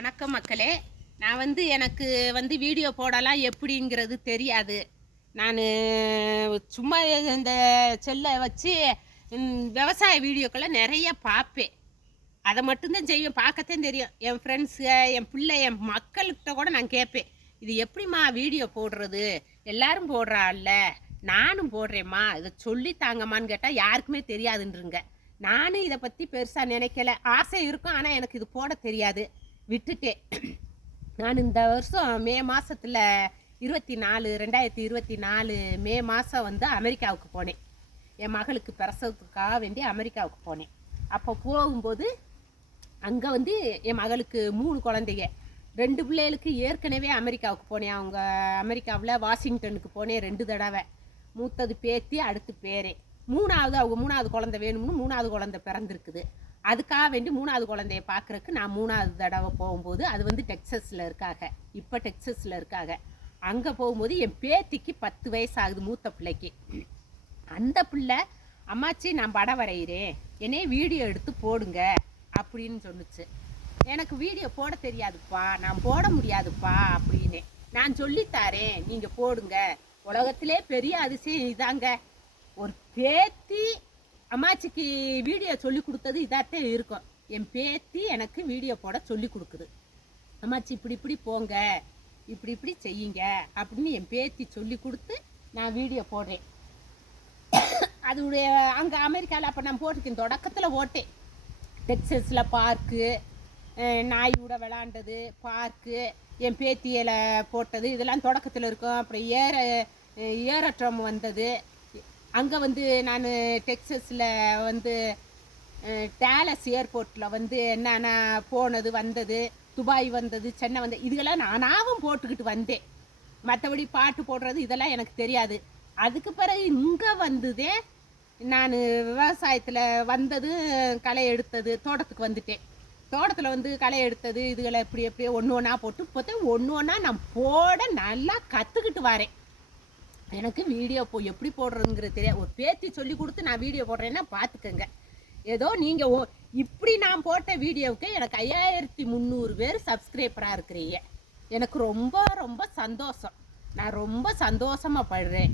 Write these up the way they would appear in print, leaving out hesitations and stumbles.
வணக்கம் மக்களே. நான் எனக்கு வீடியோ போடலாம் எப்படிங்கிறது தெரியாது. நான் சும்மா இந்த செல்லை வச்சு விவசாய வீடியோக்களை நிறைய பார்ப்பேன். அதை மட்டும்தான் செய்வேன், பார்க்கத்தான் தெரியும். என் ஃப்ரெண்ட்ஸு, என் பிள்ளை, என் மக்கள்கிட்ட கூட நான் கேட்பேன், இது எப்படிம்மா வீடியோ போடுறது, எல்லாரும் போடுறாள்ல நானும் போடுறேம்மா, இதை சொல்லி தாங்கம்மான்னு கேட்டால் யாருக்குமே தெரியாதுன்றங்க. நானும் இதை பற்றி பெருசாக நினைக்கல, ஆசை இருக்கும், ஆனால் எனக்கு இது போட தெரியாது, விட்டுட்டேன். நான் இந்த வருஷம் மே மாதத்தில் 2024 மே மாதம் அமெரிக்காவுக்கு போனேன். என் மகளுக்கு பிரசவத்துக்காக வேண்டி அமெரிக்காவுக்கு போனேன். அப்போ போகும்போது அங்கே என் மகளுக்கு 3 குழந்தைங்க, 2 பிள்ளைகளுக்கு ஏற்கனவே அமெரிக்காவுக்கு போனேன். அவங்க அமெரிக்காவில் வாஷிங்டனுக்கு போனேன் 2 தடவை. மூத்தது பேத்தி, அடுத்து பேரே. அவங்க 3வது குழந்தை வேணும்னு 3வது குழந்தை பிறந்திருக்குது. அதுக்காக வேண்டி 3வது குழந்தைய பார்க்குறக்கு நான் 3வது தடவை போகும்போது அது டெக்ஸஸில் இருக்காங்க. இப்போ டெக்ஸஸில் இருக்காங்க. அங்கே போகும்போது என் பேத்திக்கு 10 வயசு ஆகுது, மூத்த பிள்ளைக்கு. அந்த பிள்ளை, அம்மாச்சி நான் படம் வரைகிறேன், என்னையே வீடியோ எடுத்து போடுங்க அப்படின்னு சொன்னுச்சு. எனக்கு வீடியோ போட தெரியாதுப்பா, நான் போட முடியாதுப்பா அப்படின்னு. நான் சொல்லித்தாரேன், நீங்கள் போடுங்க. உலகத்திலே பெரிய அதிசயம் இதாங்க. ஒரு பேத்தி அம்மாச்சிக்கு வீடியோ சொல்லி கொடுத்தது இதாகத்தான் இருக்கும். என் பேத்தி எனக்கு வீடியோ போட சொல்லி கொடுக்குது. அம்மாச்சி இப்படி இப்படி போங்க, இப்படி இப்படி செய்யுங்க அப்படின்னு என் பேத்தி சொல்லி கொடுத்து நான் வீடியோ போடுறேன். அதோடைய அங்கே அமெரிக்காவில் அப்போ நான் போட்டிருக்கேன், தொடக்கத்தில் ஓட்டேன். டெக்ஸஸில் பார்க்கு, நாயோட விளாண்டது, பார்க்கு, என் பேத்தியில் போட்டது, இதெல்லாம் தொடக்கத்தில் இருக்கும். அப்புறம் ஏரட்ரம் வந்தது. அங்கே நான் டெக்ஸஸில் டேலஸ் ஏர்போர்ட்டில் என்னென்ன போனது வந்தது, துபாய் வந்தது, சென்னை வந்தது, இதுகெல்லாம் நானாவும் போட்டுக்கிட்டு வந்தேன். மற்றபடி பாட்டு போடுறது இதெல்லாம் எனக்கு தெரியாது. அதுக்கு பிறகு இங்கே வந்ததே நான் விவசாயத்தில் வந்தது, களை எடுத்தது, தோட்டத்துக்கு வந்துட்டேன். தோட்டத்தில் களை எடுத்தது இதுகளை எப்படி எப்படியோ ஒன்று ஒன்றா போட்டு இப்போதான் ஒன்று ஒன்றா நான் போட நல்லா கற்றுக்கிட்டு வரேன். எனக்கு வீடியோ எப்படி போடுறதுங்கிறது தெரியாது. ஒரு பேத்தி சொல்லி கொடுத்து நான் வீடியோ போடுறேன்னா பார்த்துக்கோங்க. ஏதோ நீங்கள் இப்படி நான் போட்ட வீடியோவுக்கு எனக்கு 5300 பேர் சப்ஸ்கிரைபராக இருக்கிறீங்க. எனக்கு ரொம்ப ரொம்ப சந்தோஷம். நான் ரொம்ப சந்தோஷமாக படுறேன்.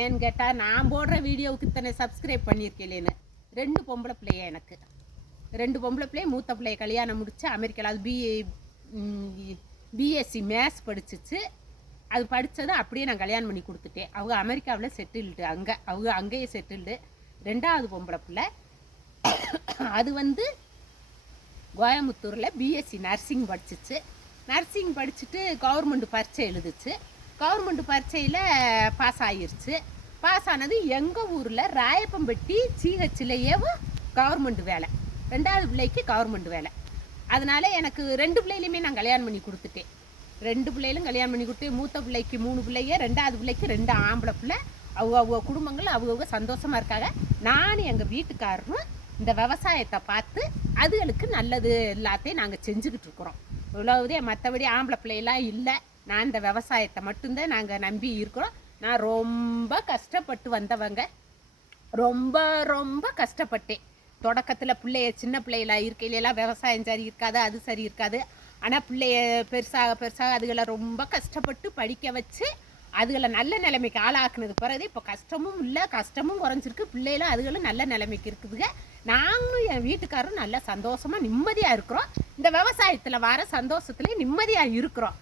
ஏன்னு கேட்டால், நான் போடுற வீடியோவுக்கு இத்தனை சப்ஸ்கிரைப் பண்ணியிருக்கேன்னு 2 பொம்பளை பிள்ளைய, எனக்கு 2 பொம்பளை பிள்ளைய. மூத்த பிள்ளைய கல்யாணம் முடித்து அமெரிக்காவில் அது பிஎஸ்சி மேத்ஸ் படிச்சிச்சு. அது படித்ததை அப்படியே நான் கல்யாணம் பண்ணி கொடுத்துட்டேன். அவங்க அமெரிக்காவில் செட்டில்டு, அவங்க அங்கேயே செட்டில்டு. 2வது பொம்பளை பிள்ளை அது கோயம்புத்தூரில் பிஎஸ்சி நர்சிங் படிச்சிச்சு. நர்சிங் படிச்சுட்டு கவர்மெண்ட் பரீட்சை எழுதுச்சு. கவர்மெண்ட் பரீட்சையில் பாஸ் ஆகிருச்சு. பாஸ் ஆனது எங்கள் ஊரில் ராயப்பம்பட்டி சிஹெச்லேயே கவர்மெண்ட் வேலை. 2வது பிள்ளைக்கு கவர்மெண்ட் வேலை. அதனால் எனக்கு 2 பிள்ளையிலையுமே நான் கல்யாணம் பண்ணி கொடுத்துட்டேன். 2 பிள்ளைகளும் கல்யாணம் பண்ணி கொடுத்து, மூத்த பிள்ளைக்கு 3 பிள்ளைங்க, 2வது பிள்ளைக்கு 2 ஆம்பளை பிள்ளை. அவங்க குடும்பங்கள் அவங்க சந்தோஷமாக இருக்காங்க. நானும் எங்கள் வீட்டுக்காரரும் இந்த விவசாயத்தை பார்த்து அதுகளுக்கு நல்லது எல்லாத்தையும் நாங்கள் செஞ்சுக்கிட்டு இருக்கிறோம். இவ்வளவுதே, மற்றபடி ஆம்பளை பிள்ளையெல்லாம் இல்லை. நான் இந்த விவசாயத்தை மட்டும்தான் நாங்கள் நம்பி இருக்கிறோம். நான் ரொம்ப கஷ்டப்பட்டு வந்தவங்க, ரொம்ப ரொம்ப கஷ்டப்பட்டேன். தொடக்கத்தில் சின்ன பிள்ளைகளாக இருக்கையிலாம் விவசாயம் சரி இருக்காது, அது சரி இருக்காது. ஆனால் பிள்ளைய பெருசாக அதுகளை ரொம்ப கஷ்டப்பட்டு படிக்க வச்சு அதுகளை நல்ல நிலைமைக்கு ஆளாக்குனது பிறகு இப்போ கஷ்டமும் இல்லை, கஷ்டமும் குறைஞ்சிருக்கு. பிள்ளைகளும் அதுகளும் நல்ல நிலைமைக்கு இருக்குதுங்க. நாங்களும் என் வீட்டுக்காரரும் நல்ல சந்தோஷமாக நிம்மதியாக இருக்கிறோம். இந்த விவசாயத்தில் வர சந்தோஷத்துலேயும் நிம்மதியாக இருக்கிறோம்.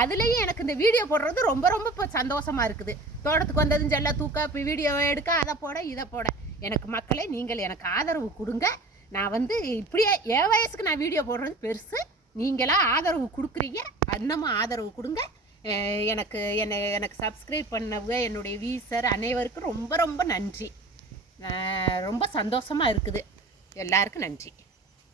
அதுலேயும் எனக்கு இந்த வீடியோ போடுறது ரொம்ப ரொம்ப இப்போ சந்தோஷமாக இருக்குது. தோட்டத்துக்கு வந்ததும் செல்ல தூக்க, இப்போ வீடியோ எடுக்க, அதை போட இதை போட. எனக்கு மக்களே, நீங்கள் எனக்கு ஆதரவு கொடுங்க. நான் இப்படியே என் வயசுக்கு நான் வீடியோ போடுறது பெருசு. நீங்களாம் ஆதரவு கொடுக்குறீங்க, இன்னமும் ஆதரவு கொடுங்க. எனக்கு சப்ஸ்கிரைப் பண்ணவங்க, என்னுடைய வீசர் அனைவருக்கும் ரொம்ப ரொம்ப நன்றி. ரொம்ப சந்தோஷமாக இருக்குது. எல்லாருக்கும் நன்றி.